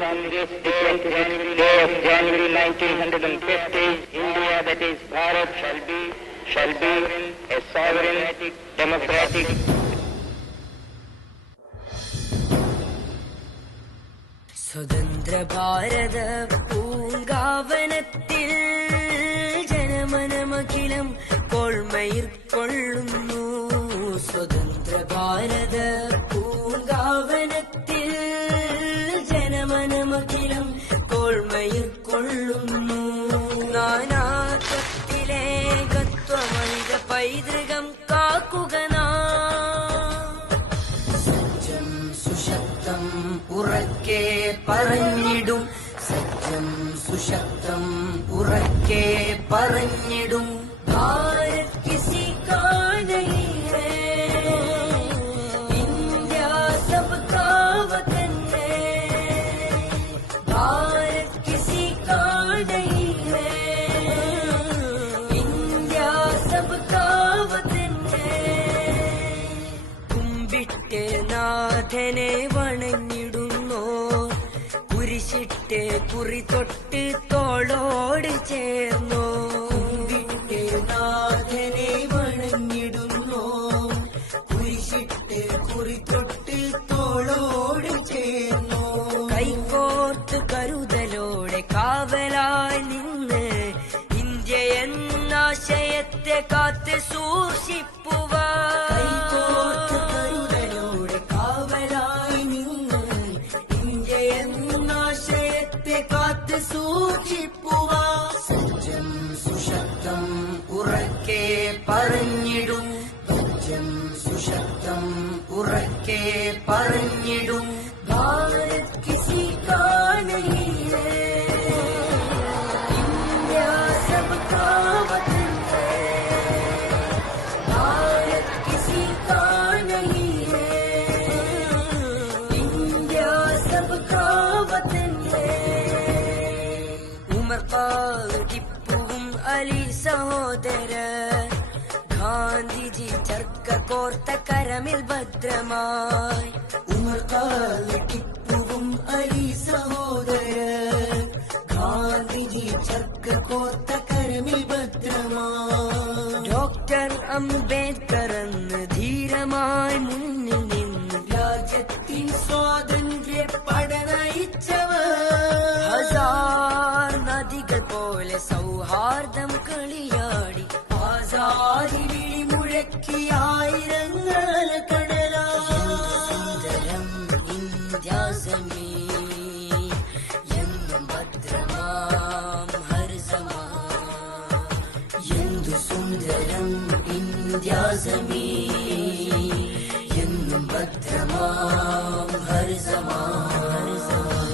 this day of January 1950, India, that is Bharat, shall be a sovereign, democratic. സ്വതന്ത്ര ഭാരത പൂങ്കാവനത്തിൽ ജനമനമഖിലം കോൾമയിർ കൊള്ളുന്നു. സ്വതന്ത്ര ഭാരത പൂങ്കാവനത്തിൽ ജനമനമഖിലം കോൾമയിർ കൊള്ളുന്നു. നാനാത്വത്തിലെ ഗത്വമൈക പൈതൃകം കാക്കുക സജ്ജം സുശക്തം ഉറക്കെ പറഞ്ഞിടും. സജ്ജം സുശക്തം ഉറക്കെ പറഞ്ഞിടും. ഭാരത് കിസി കാ നഹീ ഹൈ, ഇന്ത്യ സബ്കാ വതൻ ഹൈ. ഭാരത് കിസി കാ നഹീ ഹൈ, ഇന്ത്യ സബ്കാ വതൻ ഹൈ. കുമ്പിട്ട് നാഥനെ വണങ്ങിടുന്നോ, കുരിശിട്ട് കുറി തൊട്ട് തോളോട് ചേർന്നോ. കുമ്പിട്ട് നാഥനെ വണങ്ങിടുന്നോ, കുരിശിട്ട് കുറി തൊട്ട് തോളോട് ചേർന്നോ. കൈകോർത്ത് കരുതലോടെ കാവലായി നിന്ന് ഇന്ത്യ എന്നാശയത്തെ കാത്ത് സൂക്ഷിപ്പുവാൻ. കൈകോർത്ത് കരുതലോടെ കാവലായി നിന്ന് ഇന്ത്യ എന്നാശയത്തെ കാത്ത് സൂക്ഷിപ്പുവാൻ. സജ്ജം സുശക്തം ഉറക്കെ പറഞ്ഞിടും. സജ്ജം സുശക്തം ഉറക്കെ പറഞ്ഞിടും. ഭാരത് കിസി കാ നഹീ ഹൈ, ഇന്ത്യ സബ്കാ വതൻ ഹൈ. ഭാരത് കിസി കാ നഹീ ഹൈ, ഇന്ത്യ സബ്കാ വതൻ ഹൈ. ഉമർ ഖാദ് ടിപ്പുവും അലി സഹോദര, ഗാന്ധിജി ചർക്ക കോർത്ത കരമിൽ ഭദ്രമായി. ഉമർ ഖാദ് ടിപ്പുവും അലി സഹോദര, ഗാന്ധിജി ചർക്ക കോർത്ത കരമിൽ ഭദ്രമായി. ഡോക്ടർ അംബേദ്കർ അന്ന് ധീരമായി മുന്നിൽ നിന്ന് രാജ്യത്തിൻ സ്വാതന്ത്ര്യ പടനയിച്ചവർ. ഹസാർ നദികൾ പോലെ സൗഹാർദ്ദം കളിയാടി ആസാദി വിളി മുഴക്കി ആയിരങ്ങൾ കടലാ. സുന്ദരം ഇന്ത്യാസമീ എന്നും ഭദ്രമാം ഹർസമാ. എന്തു സുന്ദരം ഇന്ത്യാസമീ എന്നും ഭദ്രമാം ഹർസമാ.